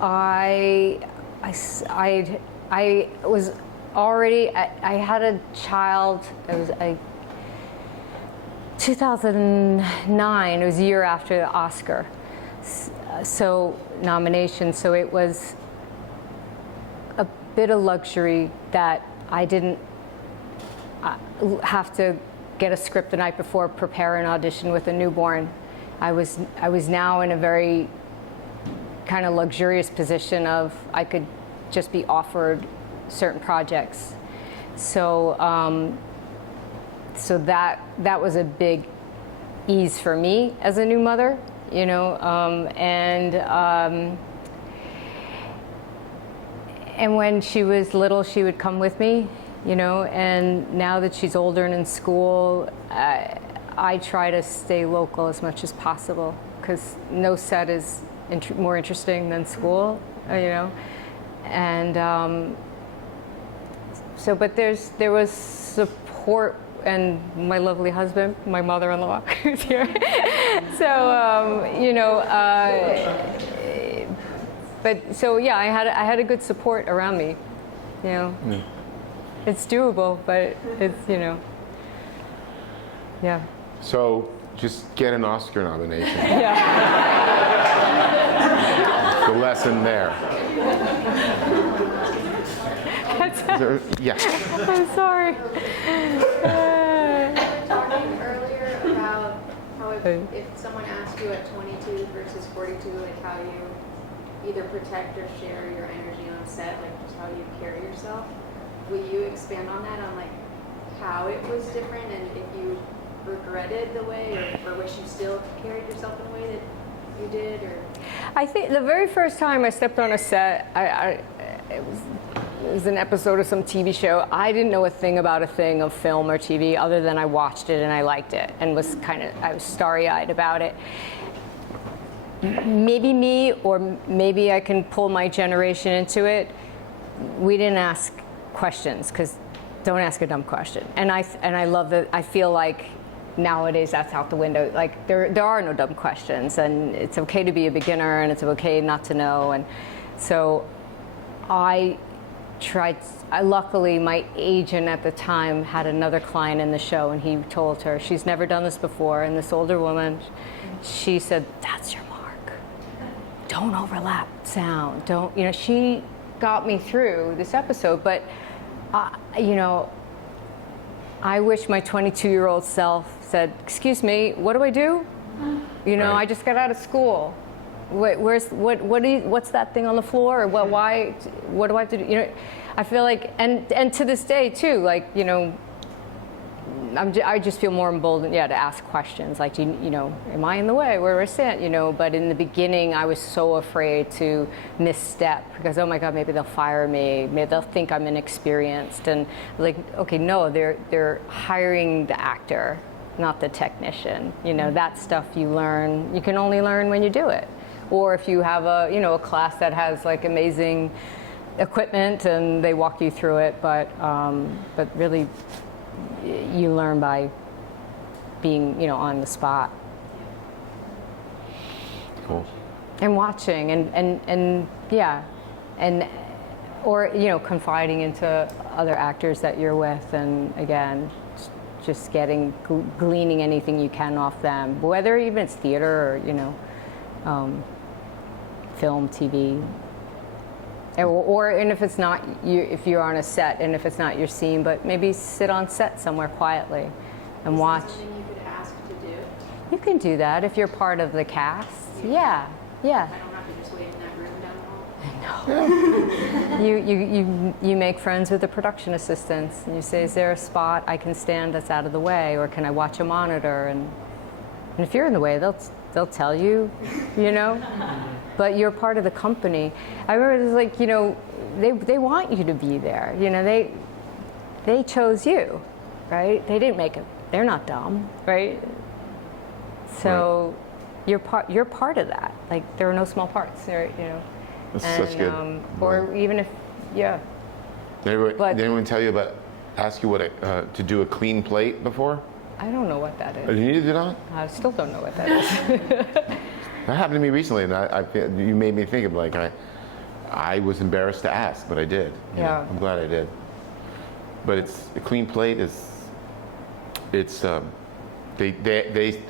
I was already, I had a child. It was 2009. It was a year after the Oscar, so nomination. So it was a bit of luxury that I didn't have to get a script the night before, prepare an audition with a newborn. I was now in a very kind of luxurious position of I could just be offered certain projects. So so that was a big ease for me as a new mother, you know, and when she was little, she would come with me, you know, and now that she's older and in school, I try to stay local as much as possible, because no set is more interesting than school, you know, and so, but there was support and my lovely husband, my mother-in-law, who's here. So, but so yeah, I had a good support around me, you know. Yeah. It's doable, but it's, yeah. So just get an Oscar nomination. Yeah. The lesson there. Yeah. I'm sorry. We were talking earlier about how if someone asked you at 22 versus 42, like how you either protect or share your energy on set, like just how you carry yourself. Will you expand on that, on like how it was different and if you regretted the way or wish you still carried yourself in a way that you did? Or I think the very first time I stepped on a set, it was an episode of some TV show. I didn't know a thing about a thing of film or TV other than I watched it and I liked it and I was starry-eyed about it. Maybe me, or maybe I can pull my generation into it. We didn't ask questions, because don't ask a dumb question. And I love that. I feel like nowadays that's out the window. Like there are no dumb questions, and it's okay to be a beginner, and it's okay not to know. And so luckily my agent at the time had another client in the show, and he told her, she's never done this before, and this older woman, she said, that's your mark. Don't overlap sound. Don't, she got me through this episode, but I wish my 22-year-old self said, excuse me, what do I do? Right. I just got out of school. What's that thing on the floor? Or what do I have to do? I feel like, and to this day too, like, I just feel more emboldened, to ask questions. Like, am I in the way? Where do I sit? But in the beginning, I was so afraid to misstep because, oh my God, maybe they'll fire me. Maybe they'll think I'm inexperienced. And like, okay, no, they're hiring the actor, not the technician. That stuff you learn. You can only learn when you do it. Or if you have a class that has like amazing equipment and they walk you through it, but really you learn by being on the spot. Cool. And watching or confiding into other actors that you're with, and again just gleaning anything you can off them, whether even it's theater or film, TV, and if it's not you, if you're on a set and if it's not your scene, but maybe sit on set somewhere quietly and watch. Is that something you could ask to do? You can do that if you're part of the cast. Yeah. I don't have to just wait in that room down the hall? No. You make friends with the production assistants and you say, is there a spot I can stand that's out of the way, or can I watch a monitor? And if you're in the way, they'll tell you, but you're part of the company. I remember it was like, they want you to be there. They chose you, right? They didn't make it. They're not dumb, right? So right. You're part of that. Like, there are no small parts, right? That's good. Or right. even if, Did anyone tell you ask you to do a clean plate before? I don't know what that is. You did not? I still don't know what that is. That happened to me recently, and you made me think of I was embarrassed to ask, but I did. I'm glad I did. But a clean plate they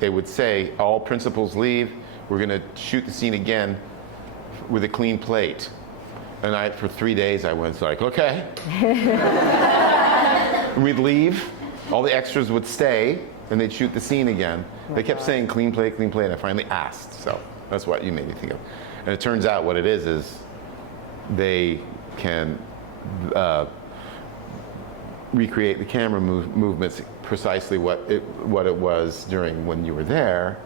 would say all principals leave. We're going to shoot the scene again with a clean plate. And for 3 days I was like, okay. We'd leave. All the extras would stay, and they'd shoot the scene again. They kept saying clean plate, and I finally asked. So that's what you made me think of. And it turns out what it is they can recreate the camera movements precisely what it was during when you were there.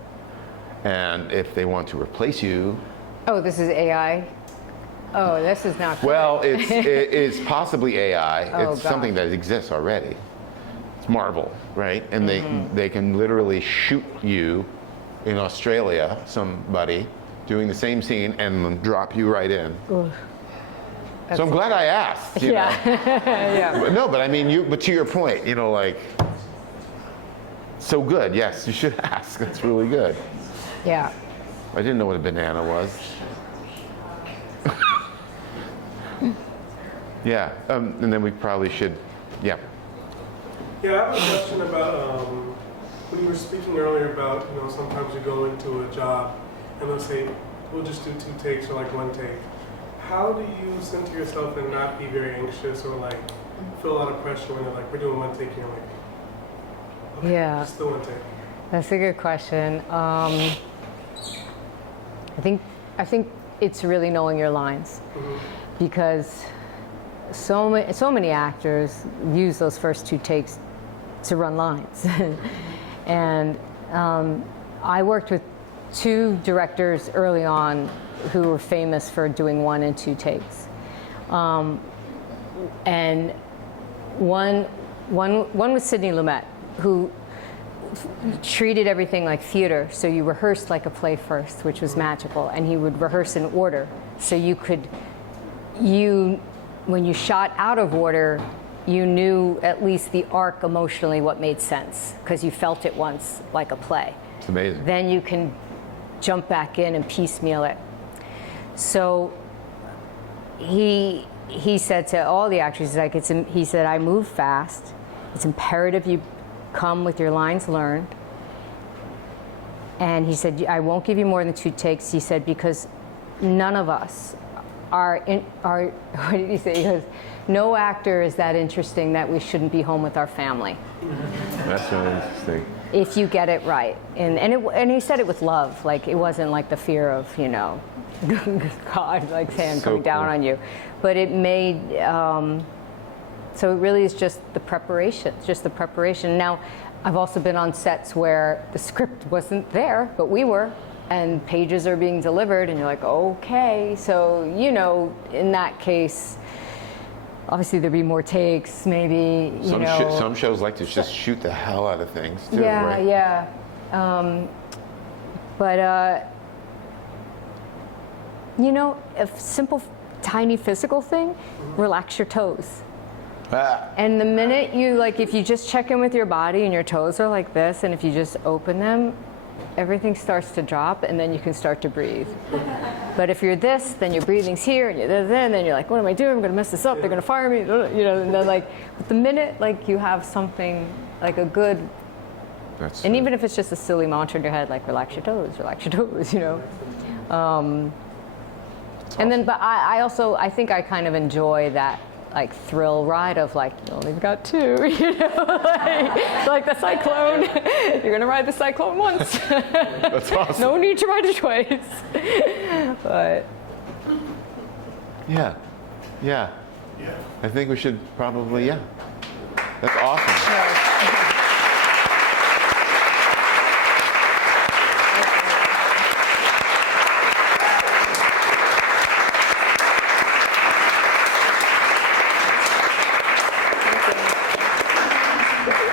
And if they want to replace you. Oh, this is AI? Oh, this is not good. Well, it's possibly AI. Oh, it's something that exists already. It's Marvel, right? And they can literally shoot you in Australia, somebody doing the same scene, and then drop you right in. So I'm glad I asked. You know? Yeah. But no, but I mean, but to your point, So good, yes, you should ask. That's really good. Yeah. I didn't know what a banana was. Yeah, and then we probably should, yeah. Yeah, I have a question about when you were speaking earlier about, sometimes you go into a job and they'll say, we'll just do 2 takes or like 1 take. How do you center yourself and not be very anxious or like feel a lot of pressure when they're like, we're doing 1 take, and you're like, okay, Yeah. just do 1 take? That's a good question. I think it's really knowing your lines, because so many actors use those first 2 takes to run lines. And I worked with 2 directors early on who were famous for doing 1 and 2 takes, and one was Sidney Lumet, who treated everything like theater. So you rehearsed like a play first, which was magical, and he would rehearse in order. So when you shot out of order, you knew at least the arc emotionally what made sense, because you felt it once like a play. It's amazing. Then you can jump back in and piecemeal it. So he said to all the actors, he said, I move fast. It's imperative you come with your lines learned. And he said, I won't give you more than 2 takes. He said, because none of us are what did he say? He goes, no actor is that interesting that we shouldn't be home with our family. That's really interesting. If you get it right. And he said it with love. Like, it wasn't like the fear of, God, like hand So coming down cool. on you. But it made, so it really is just the preparation, Now, I've also been on sets where the script wasn't there, but we were, and pages are being delivered, and you're like, okay. So, in that case, obviously there'd be more takes, maybe, Some shows like to just shoot the hell out of things, too, yeah, right? yeah. But a simple, tiny physical thing, relax your toes. Ah, And the minute if you just check in with your body and your toes are like this, and if you just open them, everything starts to drop, and then you can start to breathe. But if you're this, then your breathing's here, and then you're like, what am I doing? I'm going to mess this up. They're going to fire me. And then but the minute you have something like a good, that's and even if it's just a silly mantra in your head, like relax your toes, And then, but I think I kind of enjoy that thrill ride of you only got 2, like the cyclone. You're gonna ride the cyclone once. That's awesome. No need to ride it twice. But Yeah. I think we should probably, That's awesome. yeah.